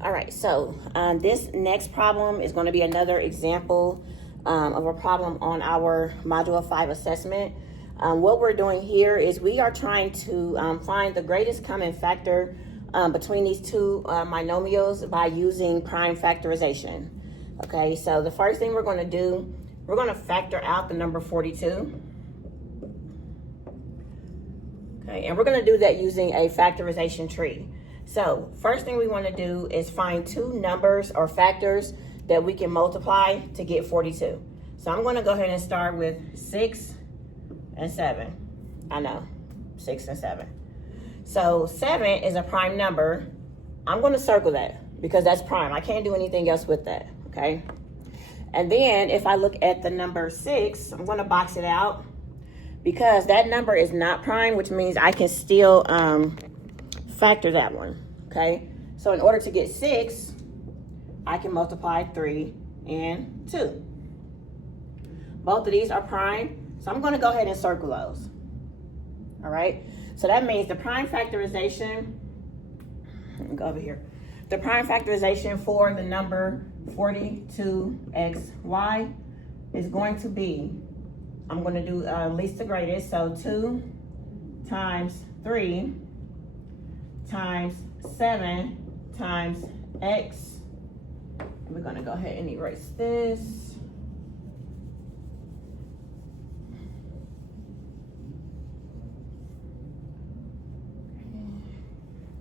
All right, so this next problem is going to be another example of a problem on our Module 5 assessment. What we're doing here is we are trying to find the greatest common factor between these two monomials by using prime factorization. Okay, so the first thing we're going to do, we're going to factor out the number 42. Okay, and we're going to do that using a factorization tree. So first thing we want to do is find two numbers or factors that we can multiply to get 42. So I'm going to go ahead and start with 6 and 7. I know, 6 and 7. So 7 is a prime number. I'm going to circle that because that's prime. I can't do anything else with that, okay? And then if I look at the number 6, I'm going to box it out because that number is not prime, which means I can still factor that one, okay? So in order to get 6, I can multiply 3 and 2. Both of these are prime, so I'm going to go ahead and circle those. All right, so that means the prime factorization, let me go over here. The prime factorization for the number 42xy is going to be, I'm going to do least to greatest, so 2 times 3 times 7 times x. We're going to go ahead and erase this.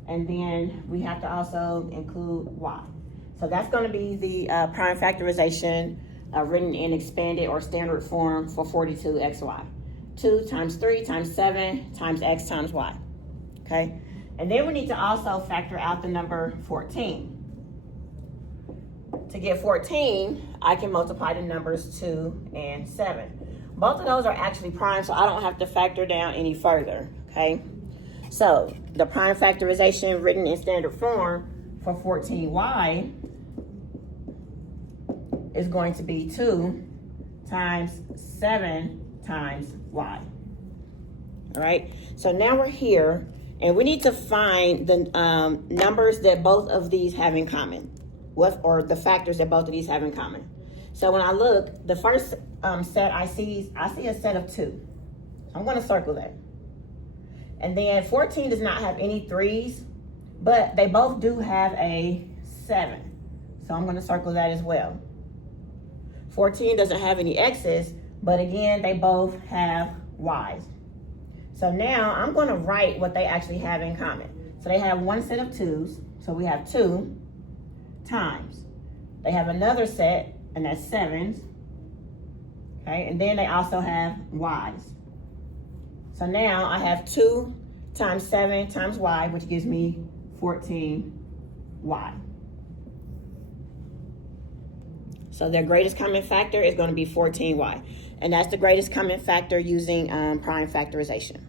And then we have to also include y. So that's going to be the prime factorization written in expanded or standard form for 42xy. 2 times 3 times 7 times x times y. Okay? And then we need to also factor out the number 14. To get 14, I can multiply the numbers 2 and 7. Both of those are actually prime, so I don't have to factor down any further, okay? So the prime factorization written in standard form for 14y is going to be 2 times 7 times y. All right, so now we're here and we need to find the numbers that both of these have in common, or the factors that both of these have in common. So when I look, the first set I see a set of 2. I'm going to circle that. And then 14 does not have any 3s, but they both do have a 7. So I'm going to circle that as well. 14 doesn't have any x's, but again, they both have y's. So now I'm going to write what they actually have in common. So they have one set of 2's, so we have 2 times. They have another set, and that's 7's. Okay, and then they also have y's. So now I have 2 times 7 times y, which gives me 14y. So their greatest common factor is going to be 14y. And that's the greatest common factor using prime factorization.